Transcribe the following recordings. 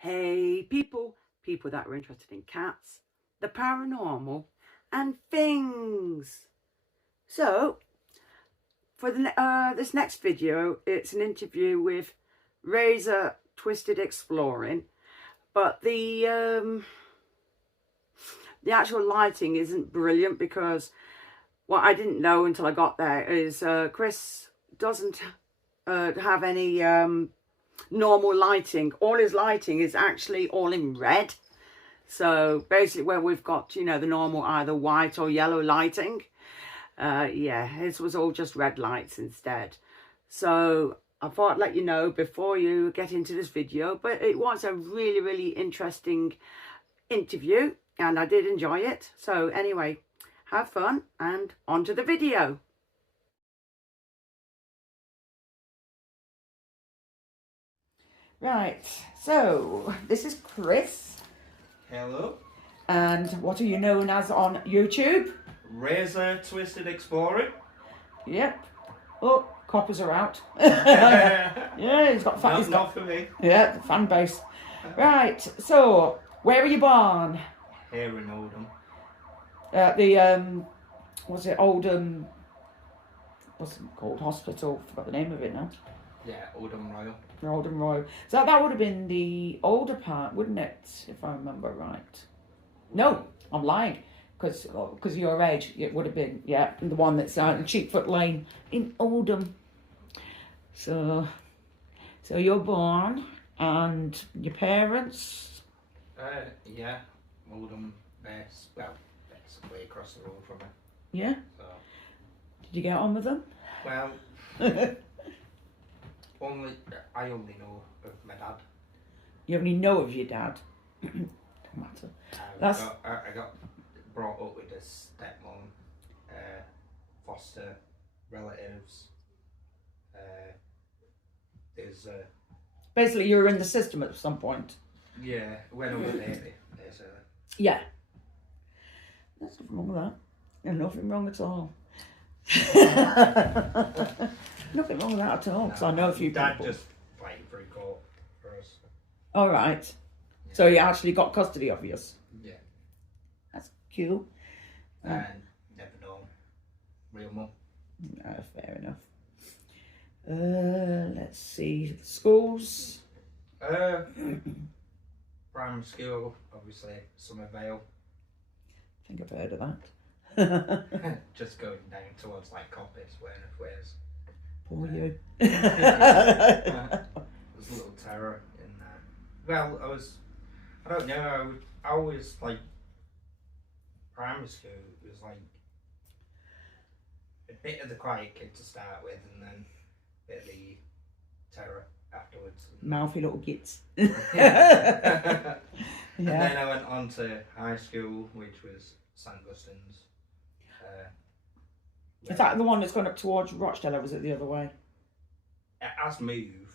Hey people that are interested in cats, the paranormal and things. So for this next video, it's an interview with Razor Twisted Exploring, but the actual lighting isn't brilliant because what I didn't know until I got there is Kriss doesn't have any normal lighting. All his lighting is actually all in red. So basically where we've got, you know, the normal either white or yellow lighting, yeah, his was all just red lights instead. So I thought I'd let you know before you get into this video, but it was a really interesting interview and I did enjoy it. So anyway, have fun and on to the video. Right, so this is Kriss. Hello. And what are you known as on YouTube? Razor Twisted Exploring. Yep. Oh, coppers are out. Yeah, he's got fan. Not for me. Yeah, the fan base. Right, so where were you born? Here in Oldham. Was it Oldham? What's it called? Hospital. Forgot the name of it now. Yeah, Oldham Royal. Oldham Royal. So that would have been the older part, wouldn't it? If I remember right. No, I'm lying. Because of your age, it would have been, yeah, the one that's out in Cheapfoot Lane in Oldham. So you're born, and your parents? Yeah, Oldham base, well, basically across the road from it. Yeah? So. Did you get on with them? Well, I only know of my dad. You only know of your dad? Don't matter. I got brought up with a stepmom, foster relatives. Basically, you were in the system at some point. Yeah, when I was a baby, basically. Yeah. There's nothing wrong with that. There's nothing wrong at all. Nothing wrong with that at all, because I know a few Dad people. just played for court for us. All right. Yeah. So he actually got custody of you. Yeah. That's cool. And never known real mum. Fair enough. Let's see. Schools. Primary school, obviously, Somervale. I think I've heard of that. Just going down towards like Coppice, Where's Poor you. There's a little terror in there. Well, I don't know, I always like primary school was like a bit of the quiet kid to start with and then a bit of the terror afterwards. Mouthy little gits. Yeah. And then I went on to high school, which was St. Augustine's. Is that the one that's gone up towards Rochdale, or was it the other way? It has moved,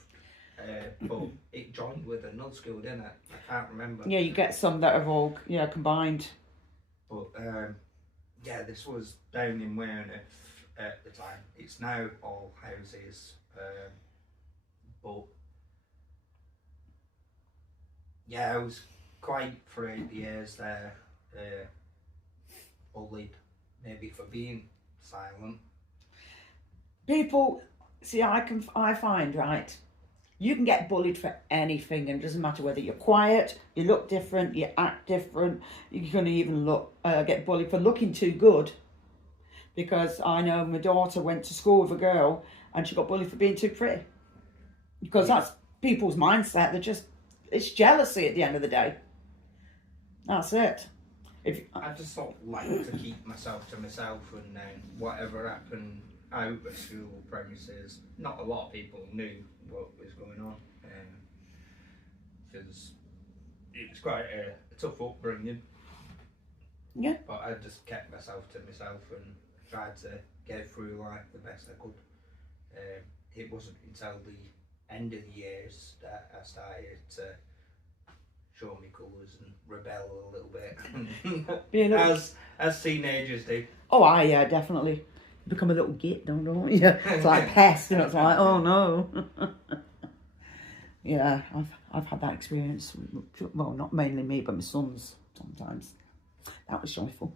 but it joined with another school, didn't it? I can't remember. Yeah, you get some that have all combined. But yeah, this was down in Wearmouth at the time. It's now all houses, but yeah, I was quite for 8 years there, bullied maybe for being silent. People, see, I find, right, you can get bullied for anything, and it doesn't matter whether you're quiet, you look different, you act different. You're going to even get bullied for looking too good. Because I know my daughter went to school with a girl and she got bullied for being too pretty. Because that's people's mindset. It's jealousy at the end of the day. That's it. I just sort of like to keep myself to myself, and then whatever happened out of school premises, not a lot of people knew what was going on, because it was quite a tough upbringing. Yeah. But I just kept myself to myself and tried to get through life the best I could. It wasn't until the end of the years that I started to show me colours and rebel a little bit, as teenagers do. Oh, yeah, definitely. You become a little git, don't you? Yeah. It's like pest, and it's like, oh no. Yeah, I've had that experience. Well, not mainly me, but my sons sometimes. That was joyful.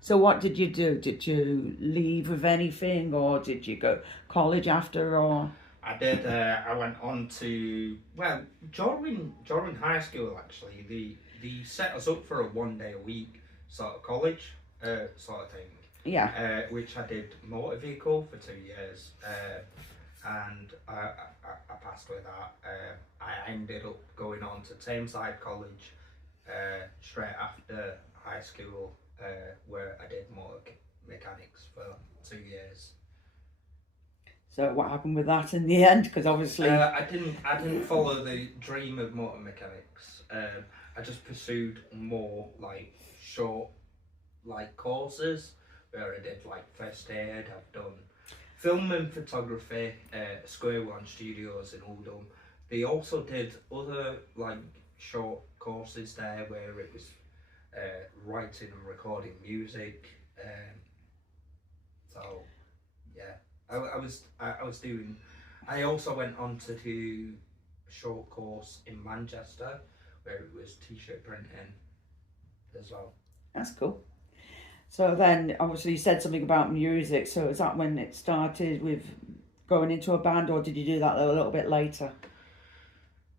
So what did you do? Did you leave with anything, or did you go college after, or? I did. I went on to, well, during high school actually. They set us up for a 1 day a week sort of college sort of thing. Yeah. Which I did motor vehicle for 2 years, and I passed with that. I ended up going on to Tameside College straight after high school, where I did motor mechanics for 2 years. So what happened with that in the end? Because obviously, I didn't follow the dream of motor mechanics. I just pursued more like short, like courses where I did like first aid. I've done film and photography, Square One Studios in Oldham. They also did other like short courses there where it was writing and recording music. So yeah, I was doing. I also went on to do a short course in Manchester where it was t-shirt printing as well. that's cool. So then, obviously, you said something about music. So is that when it started with going into a band, or did you do that a little bit later?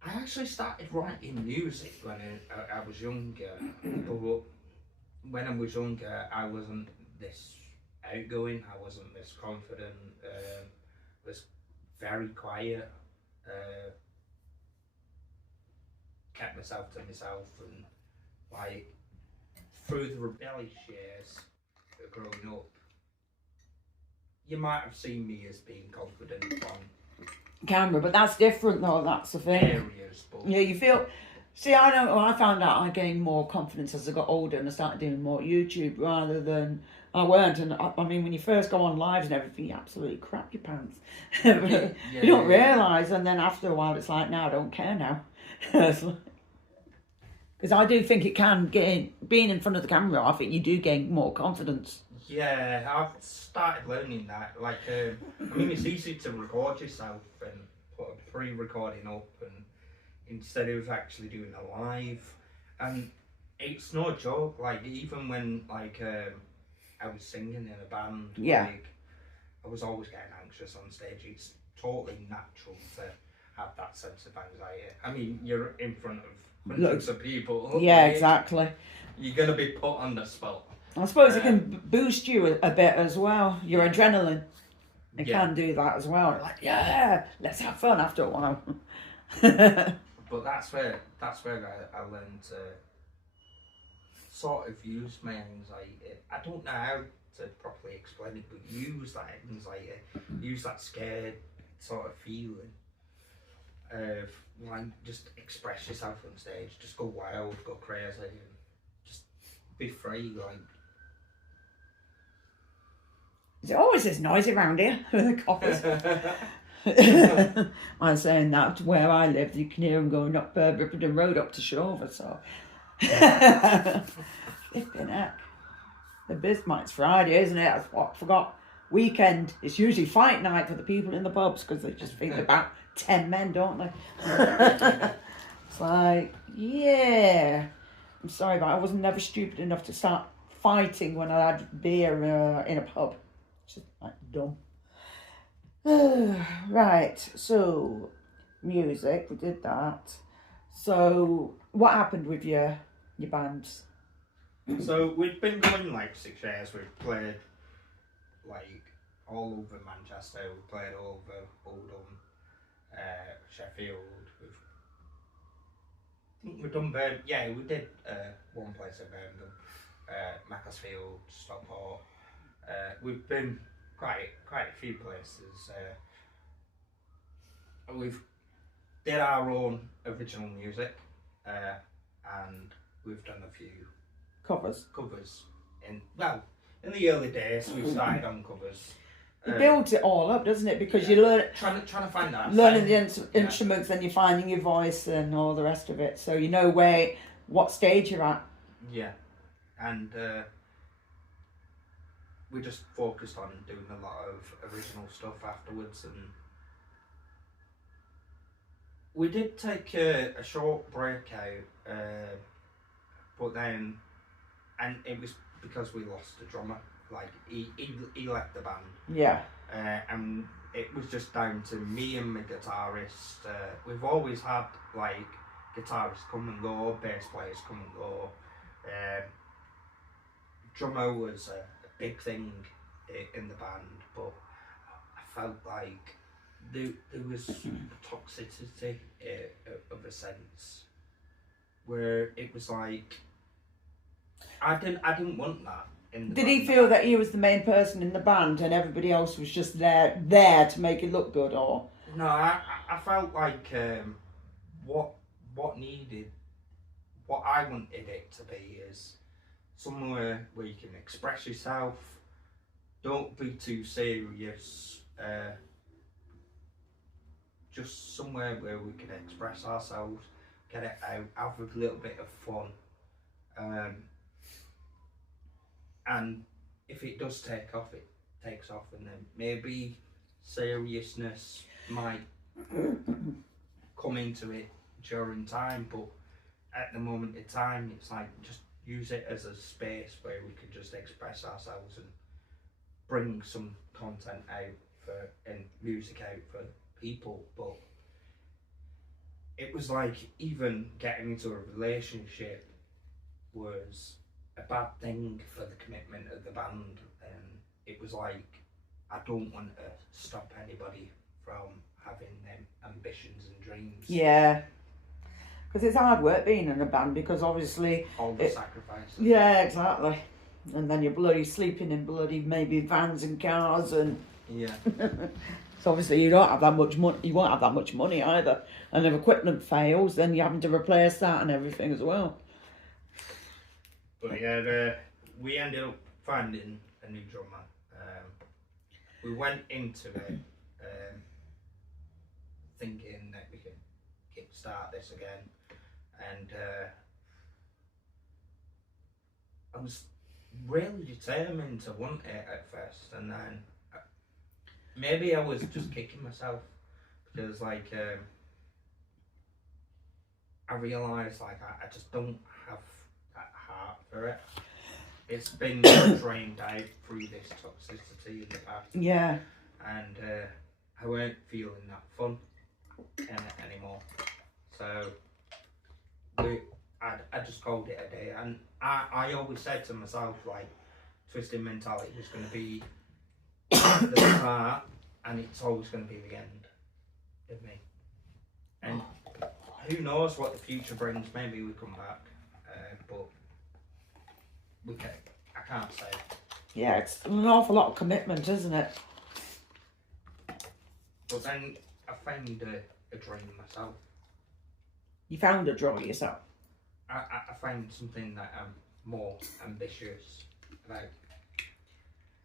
I actually started writing music when I was younger, but when I was younger, I wasn't this outgoing. I wasn't this confident. Was very quiet. Kept myself to myself, and like through the rebellious years of growing up, you might have seen me as being confident on Camera, but that's different though. That's the thing. areas, but Yeah, you feel. See, I don't. Well, I found out I gained more confidence as I got older and I started doing more YouTube rather than I weren't. And I mean, when you first go on lives and everything, you absolutely crap your pants. You don't realise, and then after a while, it's like, now I don't care now. Because I do think it can gain being in front of the camera. I think you do gain more confidence. yeah, I've started learning that. Like, I mean, it's easy to record yourself and put a pre-recording up, and instead of actually doing a live, and it's no joke. Like, even when like I was singing in a band, Yeah. like I was always getting anxious on stage. It's totally natural to have that sense of anxiety. I mean, you're in front of hundreds of people. Yeah, like, exactly. You're gonna be put on the spot. I suppose it can boost you a bit as well. Your adrenaline. It can do that as well. Like, yeah, let's have fun after a while. But that's where I learned to sort of use my anxiety. I don't know how to properly explain it, but use that anxiety, use that scared sort of feeling of like just express yourself on stage, just go wild, go crazy, and just be free. Like, Is it always this noisy around here? The coppers. I'm saying that where I live, you can hear them going up Ripperton Road up to Shover, so. Flipping heck. The Bismarck's Friday, isn't it? That's what I forgot. Weekend, it's usually fight night for the people in the pubs because they just think about 10 men, don't they? It's like, yeah. I'm sorry, but I was never stupid enough to start fighting when I had beer in a pub. It's just like dumb. Right, so music, we did that. So what happened with your bands? so we've been going like 6 years. We've played like all over Manchester. We've played all over Oldham, Sheffield. We've done Birmingham. Yeah, we did one place at Birmingham, Macclesfield, Stockport. We've been quite a few places. We've did our own original music, and we've done a few Covers. In the early days, we started on covers. It builds it all up, doesn't it? Because you learn trying to find that learning the instruments, then you're finding your voice and all the rest of it. So you know what stage you're at. Yeah, and we just focused on doing a lot of original stuff afterwards, and We did take a short break out, but then, and it was because we lost the drummer. Like he left the band. Yeah. And it was just down to me and my guitarist. We've always had like guitarists come and go, bass players come and go. Drummer was a big thing in the band, but I felt like there was toxicity of a sense where it was like I didn't want that. Did he feel that he was the main person in the band and everybody else was just there to make it look good, or? No, I felt like what I wanted it to be is somewhere where you can express yourself. Don't be too serious. Just somewhere where we can express ourselves, get it out, have a little bit of fun. And if it does take off, it takes off, and then maybe seriousness might come into it during time, but at the moment in time, it's like just use it as a space where we can just express ourselves and bring some content out and music out for people. But it was like even getting into a relationship was a bad thing for the commitment of the band, and it was like I don't want to stop anybody from having them ambitions and dreams. Yeah, because it's hard work being in a band, because obviously all the sacrifices. Yeah, exactly. And then you're bloody sleeping in bloody maybe vans and cars, and yeah. So obviously you don't have that much money. You won't have that much money either. And if equipment fails, then you're having to replace that and everything as well. But yeah, we ended up finding a new drummer. We went into it thinking that we could kickstart this again, and I was really determined to want it at first, and then maybe I was just kicking myself because like I realised like I just don't have that heart for it. It's been drained out through this toxicity in the past. Yeah. And I weren't feeling that fun in it anymore. So I just called it a day. And I always said to myself, like, Twisted Mentality was going to be the start, and it's always going to be the end of me. And who knows what the future brings? Maybe we come back, but I can't say. Yeah, it's an awful lot of commitment, isn't it? But then I found a dream myself. You found a draw yourself? I found something that I'm more ambitious about,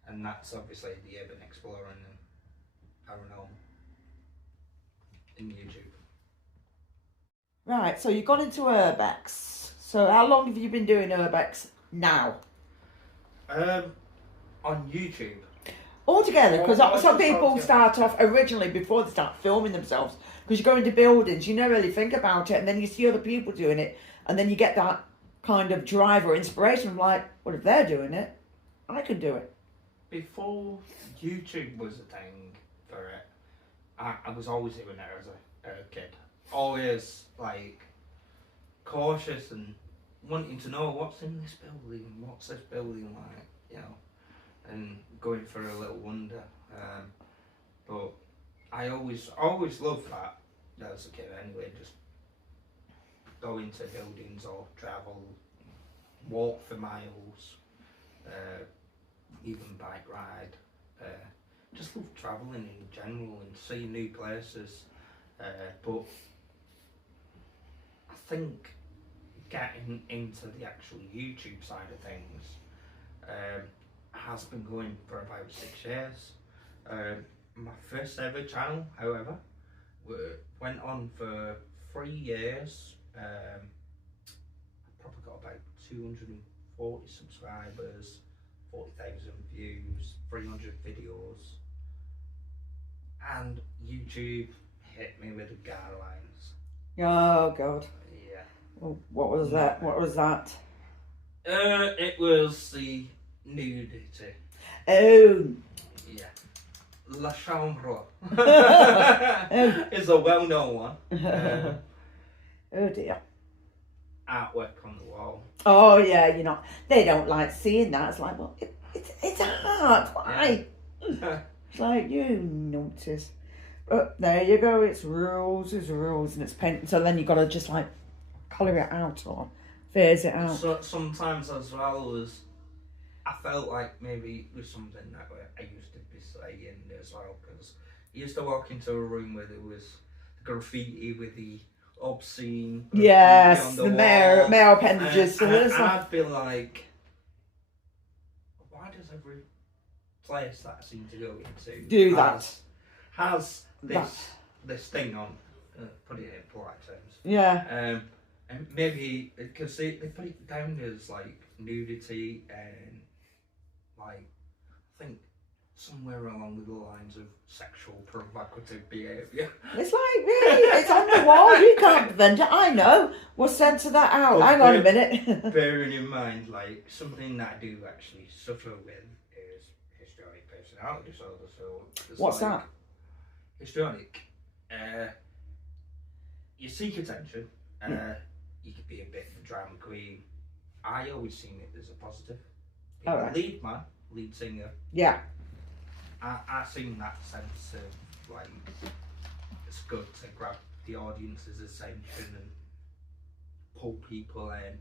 and that's obviously the urban explorer and paranormal in YouTube. Right, so you've gone into urbex. So how long have you been doing urbex now? On YouTube. Altogether, because some people start off originally before they start filming themselves, because you go into buildings, you never really think about it, and then you see other people doing it, and then you get that kind of drive or inspiration of like, well, if they're doing it, I can do it. Before YouTube was a thing for it, I was always doing it as a kid. Always like cautious and wanting to know what's in this building like, you know, and going for a little wonder. But I always loved that as a kid anyway, just go into buildings or travel, walk for miles, even bike ride. Just love travelling in general and seeing new places. But I think getting into the actual YouTube side of things has been going for about 6 years. My first ever channel, however, went on for 3 years. I probably got about 240 subscribers, 40,000 views, 300 videos, and YouTube hit me with the guidelines. Oh God. Yeah. Well, what was that? What was that? It was the nudity. Oh. Yeah. La Chambre Oh. is a well-known one. Oh dear. Artwork on the wall. Oh yeah, they don't like seeing that. It's like, well, it's art. Why? Yeah. It's like, you notice. But there you go. It's rules, and it's paint. So then you got to just like colour it out or phase it out. So sometimes as well as I felt like maybe it was something that I used to be saying as well, because I used to walk into a room where there was graffiti with the obscene Yes, on the wall, male appendages. and I'd be like, why does every place that I seem to go into do that? Has this thing on, put it in polite terms. Yeah. And maybe because they put it down as like nudity and like I think somewhere along the lines of sexual provocative behaviour. It's like, really, it's on the wall. You can't prevent it. I know. We'll censor that out. But Hang on a minute. Bearing in mind, like something that I do actually suffer with is histrionic personality disorder. So What's like, that? Histrionic. You seek attention. You could be a bit of a drama queen. I always seen it as a positive. All right. Lead singer. Yeah. I seen that sense of like it's good to grab the audience's attention and pull people in.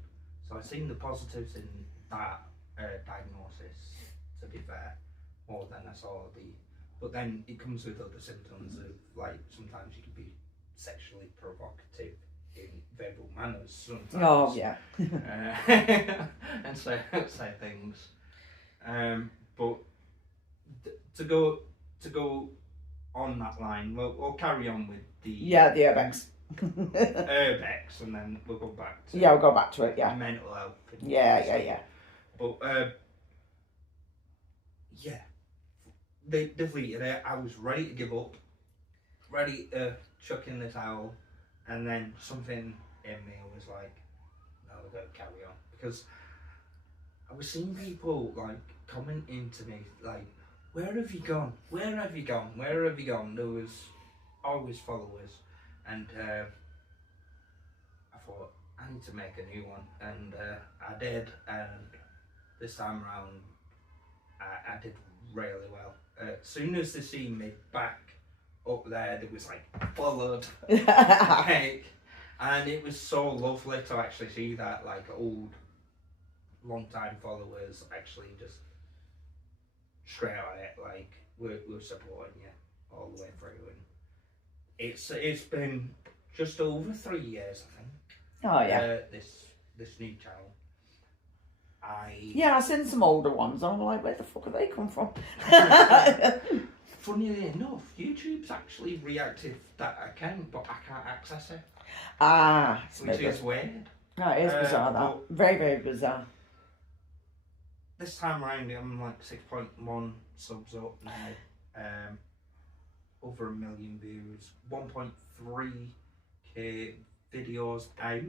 So I seen the positives in that diagnosis. To be fair, more than I saw the. But then it comes with other symptoms of like sometimes you can be sexually provocative in verbal manners sometimes. Oh yeah. And say things. But to go on that line, we'll carry on with the the urbex. urbex, and then we'll go back to we'll go back to it. Yeah. mental health. Yeah. But they deleted it. I was ready to give up, ready to chuck in the towel, and then something in me was like, no, we're going to carry on, because I was seeing people like commenting to me like, where have you gone? Where have you gone? Where have you gone? There was always followers, and I thought I need to make a new one, and I did, and this time around I did really well. As soon as they see me back up there was like followed, like, and it was so lovely to actually see that, like old long time followers actually just straight at it, like we're supporting you all the way through, and it's been just over 3 years, I think. Oh yeah. This new channel. I've seen some older ones. I'm like, where the fuck have they come from? Funnily enough, YouTube's actually reactive that account, but I can't access it. Which is weird. No, it is bizarre, that. Very, very bizarre. This time around, I'm like 6.1 subs up now. Over 1 million views. 1.3k videos out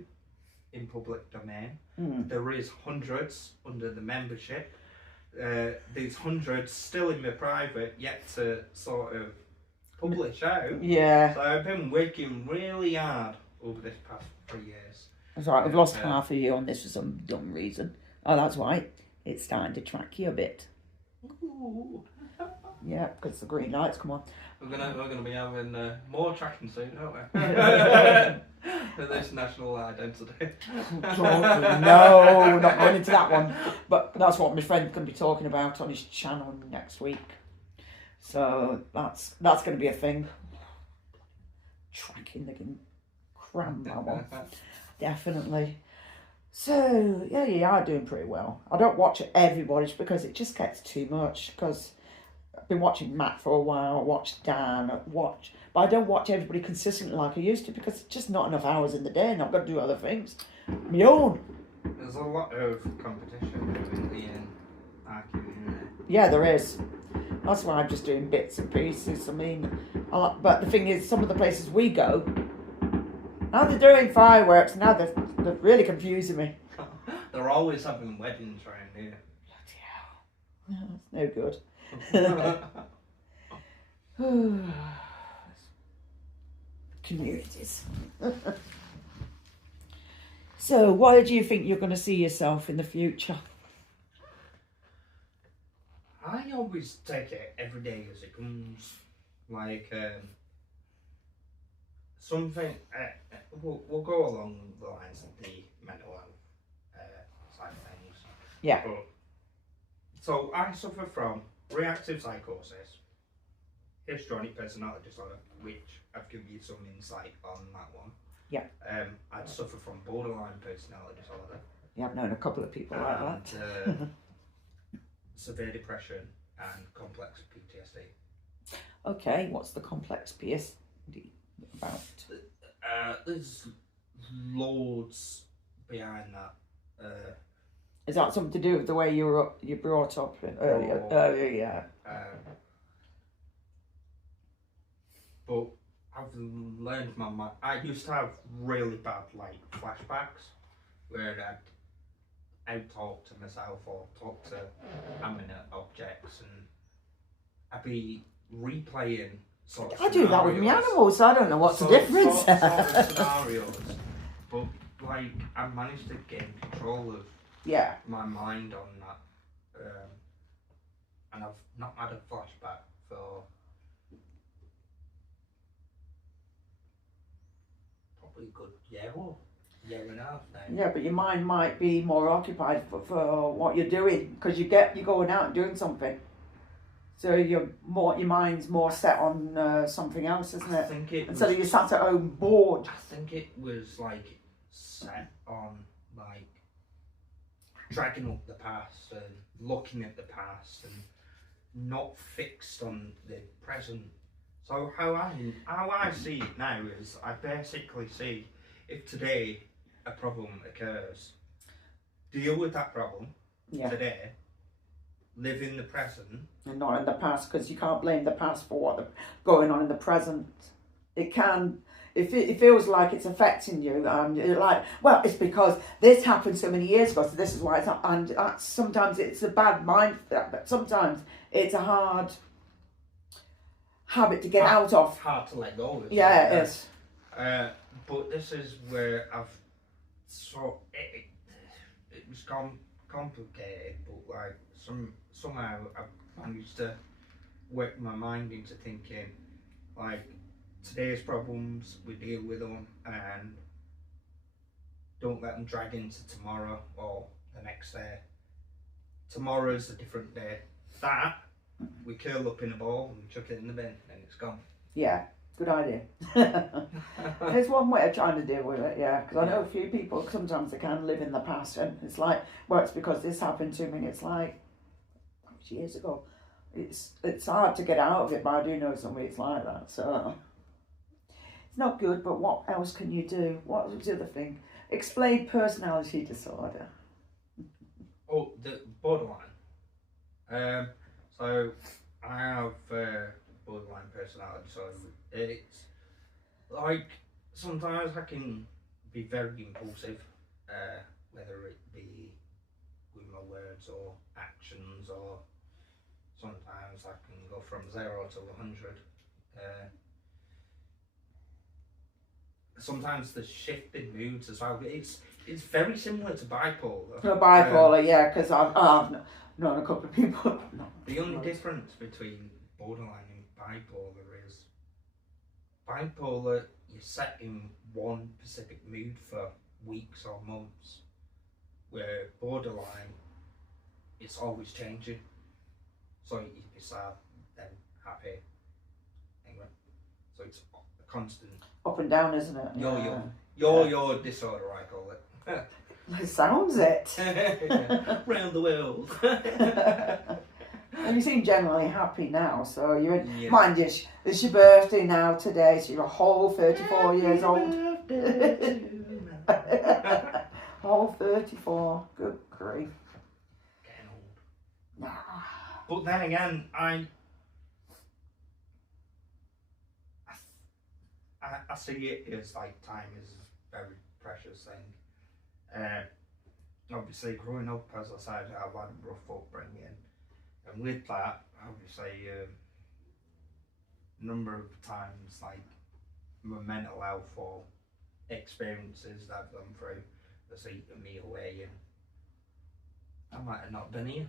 in public domain. There is hundreds under the membership. There's hundreds still in the private, yet to sort of publish out. Yeah. So I've been working really hard over this past 3 years. That's right, I've lost half of you on this for some dumb reason. Oh, that's why. It's starting to track you a bit. Ooh. Yeah, because the green lights come on. We're gonna be having more tracking soon, aren't we? For this national identity. No, not going into that one. But that's what my friend's going to be talking about on his channel next week. So that's going to be a thing. Tracking, they can cram that one. Definitely. So, yeah, you are doing pretty well. I don't watch everybody's because it just gets too much. Because I've been watching Matt for a while, I watch Dan, but I don't watch everybody consistently like I used to because it's just not enough hours in the day and I've got to do other things. My own. There's a lot of competition between the arguing. Yeah, there is. That's why I'm just doing bits and pieces. I mean, but the thing is, some of the places we go, Now they're doing fireworks. Now they're really confusing me. They're always having weddings around here. Bloody hell. No good. Communities. So, where do you think you're going to see yourself in the future? I always take it every day as it comes. Like, something, we'll go along the lines of the mental health side of things. Yeah. But, so, I suffer from reactive psychosis, histrionic personality disorder, which I've given you some insight on that one. Yeah. I'd suffer from borderline personality disorder. Yeah, I've known a couple of people like that. Severe depression and complex PTSD. Okay, what's the complex PSD about? There's loads behind that. Is that something to do with the way you brought up earlier? Earlier, yeah. But I've learned my mind. I used to have really bad like flashbacks where I'd out-talk to myself or talk to inanimate objects, and I'd be replaying sort of I do that with my animals, so I don't know what's the difference. Sort of scenarios, but like I managed to gain control of my mind on that, and I've not had a flashback for probably a good year and a half now. Yeah, but your mind might be more occupied for what you're doing, because you're going out and doing something. So your mind's more set on something else, isn't it? I think it instead of you sat at home bored. I think it was like set on like dragging up the past and looking at the past and not fixed on the present. So how I see it now is I basically see if today a problem occurs, deal with that problem today, live in the present. And not in the past, because you can't blame the past for what's going on in the present. It can, if it feels like it's affecting you, and you're like, well, it's because this happened so many years ago, so this is why it's not. And sometimes it's a bad mind, but sometimes it's a hard habit to get out of. Hard to let go of. Yeah, it is. But this is where I've it was complicated, but like somehow I've managed to work my mind into thinking like today's problems, we deal with them and don't let them drag into tomorrow or the next day. Tomorrow's a different day. That we curl up in a ball and chuck it in the bin and it's gone. Yeah, good idea. There's one way of trying to deal with it, yeah, because I know a few people, sometimes they can live in the past and it's like, well, it's because this happened to me, and it's like, years ago. It's hard to get out of it, but I do know somebody it's like that, so it's not good. But what else can you do? What was the other thing? Explain personality disorder. Oh, the borderline. So I have borderline personality disorder. It's like sometimes I can be very impulsive, whether it be with my words or actions, or sometimes I can go from 0 to 100. Sometimes the shift in moods as well. It's very similar to bipolar. No, bipolar, yeah, because I've known a couple of people. The only difference between borderline and bipolar is bipolar, you're set in one specific mood for weeks or months, where borderline, it's always changing. So you can be sad, then happy. Anyway, so it's a constant up and down, isn't it? Your disorder, I call it. It sounds it. Round the world. And you seem generally happy now, so you're mind you, it's your birthday now today, so you're a whole 34 years old. Whole 34. Good grief. Getting old. But then again, I see it as like time is very precious thing. Obviously, growing up, as I said, I've had a rough upbringing, and with that, obviously, a number of times, like my mental health or experiences that I've gone through has eaten me away, and I might have not been here.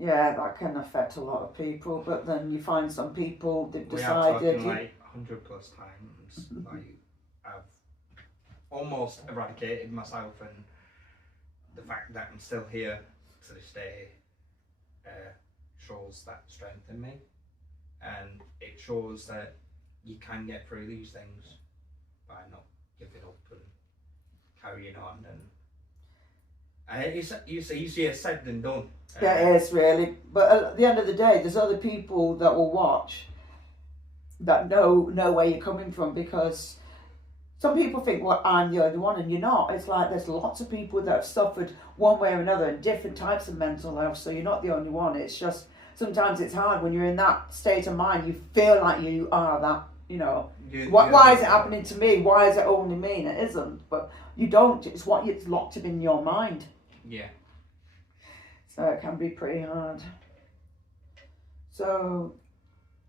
Yeah, that can affect a lot of people, but then you find some people that We are decided. talking like 100 plus times. Like I've almost eradicated myself, and the fact that I'm still here to this day shows that strength in me, and it shows that you can get through these things by not giving up and carrying on. And it's easier said than done. Yeah, it is really. But at the end of the day, there's other people that will watch that know where you're coming from, because some people think, well, I'm the only one, and you're not. It's like there's lots of people that have suffered one way or another and different types of mental health, so you're not the only one. It's just sometimes it's hard when you're in that state of mind. You feel like you are that, you know. Why is it happening to me? Why is it only me? And it isn't. But you don't. It's locked it in your mind. Yeah. So it can be pretty hard. So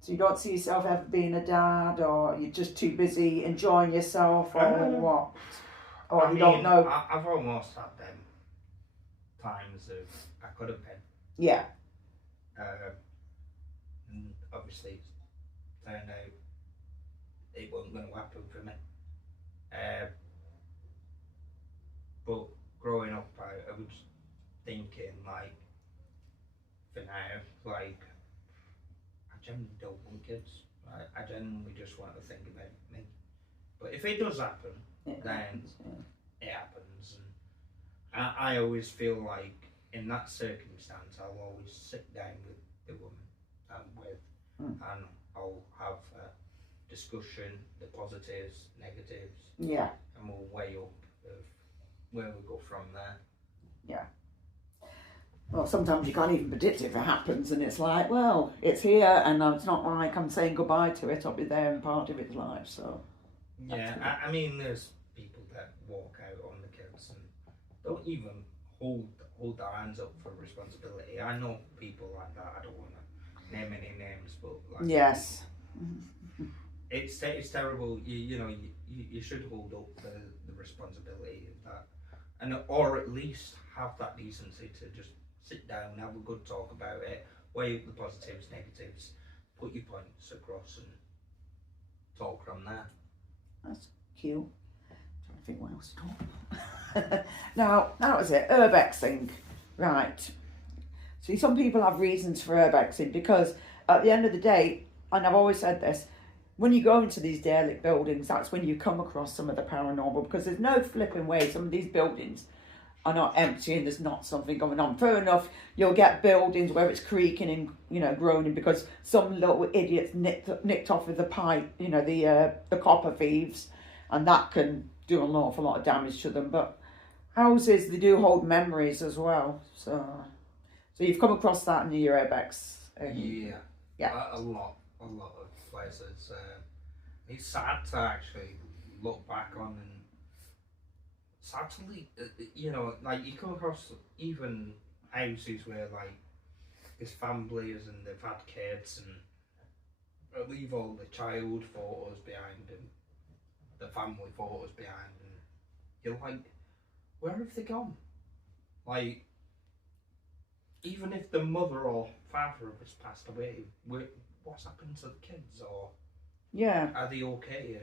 you don't see yourself ever being a dad, or you're just too busy enjoying yourself, or what? Or you don't know? I've almost had them times of I could have been. Yeah. And obviously it turned out it wasn't going to happen for me. But growing up, I was thinking, like, for now, like, I genuinely don't want kids. I genuinely just want to think about me. But if it does happen, then it happens. And I always feel like in that circumstance, I'll always sit down with the woman I'm with, and I'll have a discussion, the positives, negatives, Yeah, and we'll weigh up of where we go from there. Yeah. Well, sometimes you can't even predict if it happens, and it's like, well, it's here, and it's not like I'm saying goodbye to it. I'll be there in part of its life, so. Yeah, I mean, there's people that walk out on the kids and don't even hold their hands up for responsibility. I know people like that. I don't want to name any names, but like, yes, it's terrible. You should hold up the responsibility of that, and or at least have that decency to just sit down, have a good talk about it, weigh up the positives, negatives, put your points across, and talk from there. That's cute. I'm trying to think what else to talk about. Now, that was it. Urbexing. Right. See, some people have reasons for urbexing, because at the end of the day, and I've always said this, when you go into these derelict buildings, that's when you come across some of the paranormal, because there's no flipping way some of these buildings are not empty and there's not something going on. Fair enough, you'll get buildings where it's creaking and groaning because some little idiots nicked off with the pipe, the copper thieves, and that can do an awful lot of damage to them. But houses, they do hold memories as well. So you've come across that in your urbex. Yeah. A lot of places. It's sad to actually look back on, and sadly, like you come across even houses where like there's families and they've had kids and leave all the child photos behind and the family photos behind, and you're like, where have they gone? Like, even if the mother or father has passed away, what's happened to the kids, or are they okay?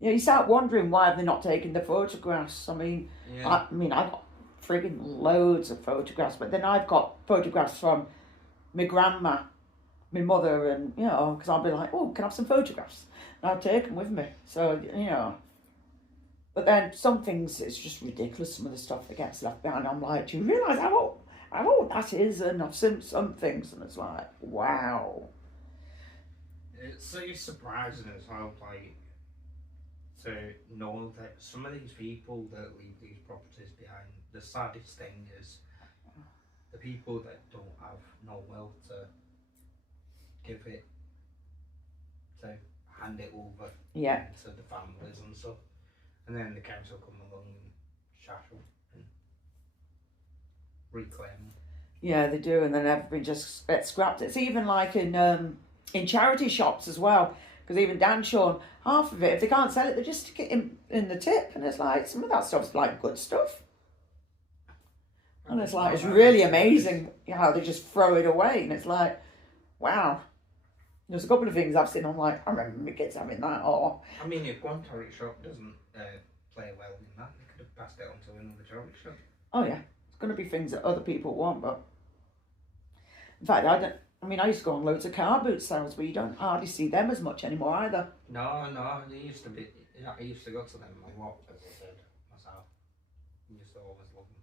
Yeah, you start wondering why have they not taken the photographs. I mean, I've got frigging loads of photographs, but then I've got photographs from my grandma, my mother, and because I'll be like, oh, can I have some photographs? And I'll take them with me. So but then some things, it's just ridiculous. Some of the stuff that gets left behind. I'm like, do you realise how old that is? And I've seen some things, and it's like, wow. It's surprising as well, like, to know that some of these people that leave these properties behind, the saddest thing is the people that don't have no will to give it, to hand it over Yeah. to the families and stuff. And then the council come along and shackle and reclaim them. Yeah, they do, and then everything just gets scrapped. It's even like in charity shops as well, because even Dan Sean, half of it, if they can't sell it, they just stick it in the tip, and it's like, some of that stuff's like good stuff. And it's like, it's really amazing how they just throw it away, and it's like, wow. There's a couple of things I've seen, I'm like, I remember my kids having that, or... I mean, if one charity shop doesn't play well in that, they could have passed it on to another charity shop. Oh yeah, it's going to be things that other people want, but... In fact, I used to go on loads of car boot sales, but you don't hardly see them as much anymore either. No, they used to be, I used to go to them a lot, as I said, myself. I used to always love them.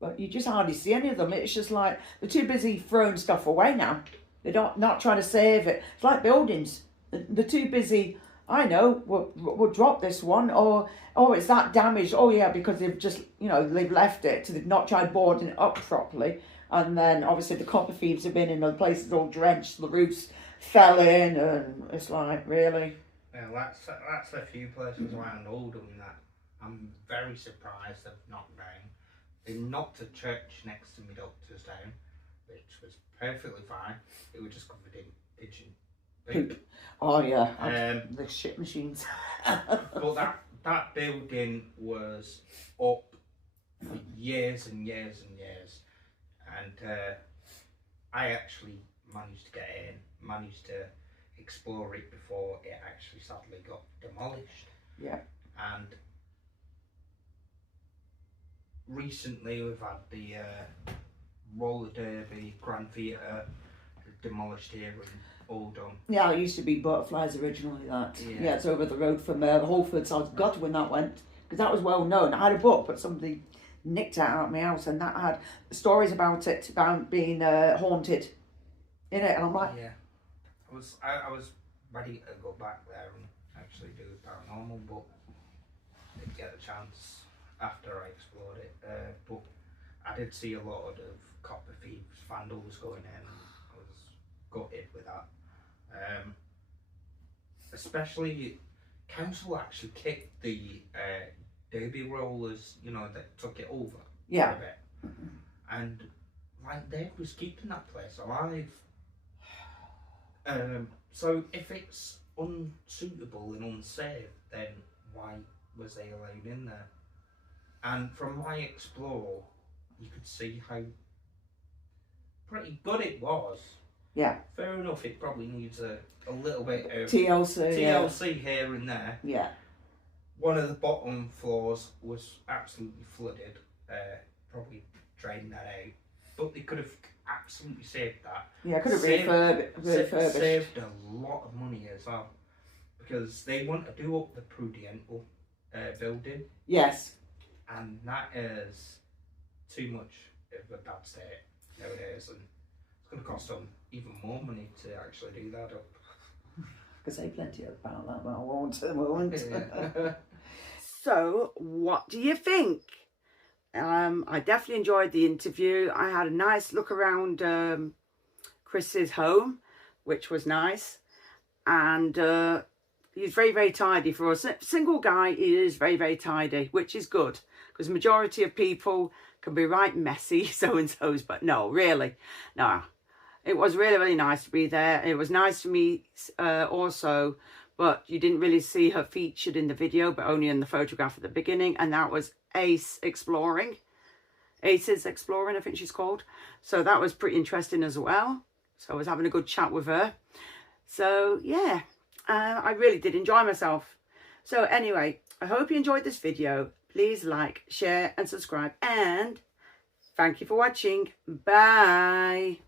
But you just hardly see any of them. It's just like, they're too busy throwing stuff away now. They're not trying to save it. It's like buildings. They're too busy, I know, we'll drop this one, or it's that damaged. Oh yeah, because they've just, they've left it, so they've not tried boarding it up properly. And then obviously the copper thieves have been in the places all drenched, the roofs fell in, and it's like, really? Well, that's a few places around Oldham that I'm very surprised they've knocked down. They knocked a church next to my doctor's down, which was perfectly fine. It was just covered in pigeon poop. Oh yeah, the shit machines. But that building was up for years and years and years. And I actually managed to get in, managed to explore it before it actually sadly got demolished. Yeah. And recently we've had the roller derby Grand Theatre demolished here in Oldham. Yeah, it used to be Butterflies originally, that. Yeah, it's over the road from the Holford, so I was gutted when that went, because that was well known. I had a book, but somebody nicked it out of my house, and that had stories about it, about being haunted in it, and I'm like... Yeah, I was ready to go back there and actually do paranormal, but I didn't get a chance after I explored it. But I did see a lot of copper thieves, vandals going in, and I was gutted with that. Especially, council actually kicked the derby rollers, that took it over. Yeah. For a bit. And like they was keeping that place alive. So if it's unsuitable and unsafe, then why was they allowed in there? And from my explore, you could see how pretty good it was. Yeah. Fair enough, it probably needs a little bit of TLC here and there. Yeah. One of the bottom floors was absolutely flooded, probably drained that out. But they could have absolutely saved that. Yeah, could have refurbished. Saved a lot of money as well. Because they want to do up the Prudential building. Yes. And that is too much of a bad state nowadays. And it's going to cost them even more money to actually do that up. I could say plenty about that, but I won't at the moment. Yeah. So, what do you think? I definitely enjoyed the interview. I had a nice look around Kriss's home, which was nice. And he's very, very tidy. For a single guy, he is very, very tidy, which is good. Because the majority of people can be right messy, so-and-sos. But no, really, no. It was really, really nice to be there. It was nice for me also, but you didn't really see her featured in the video, but only in the photograph at the beginning. And that was Ace's Exploring, I think she's called. So that was pretty interesting as well. So I was having a good chat with her. So yeah, I really did enjoy myself. So anyway, I hope you enjoyed this video. Please like, share and subscribe. And thank you for watching. Bye.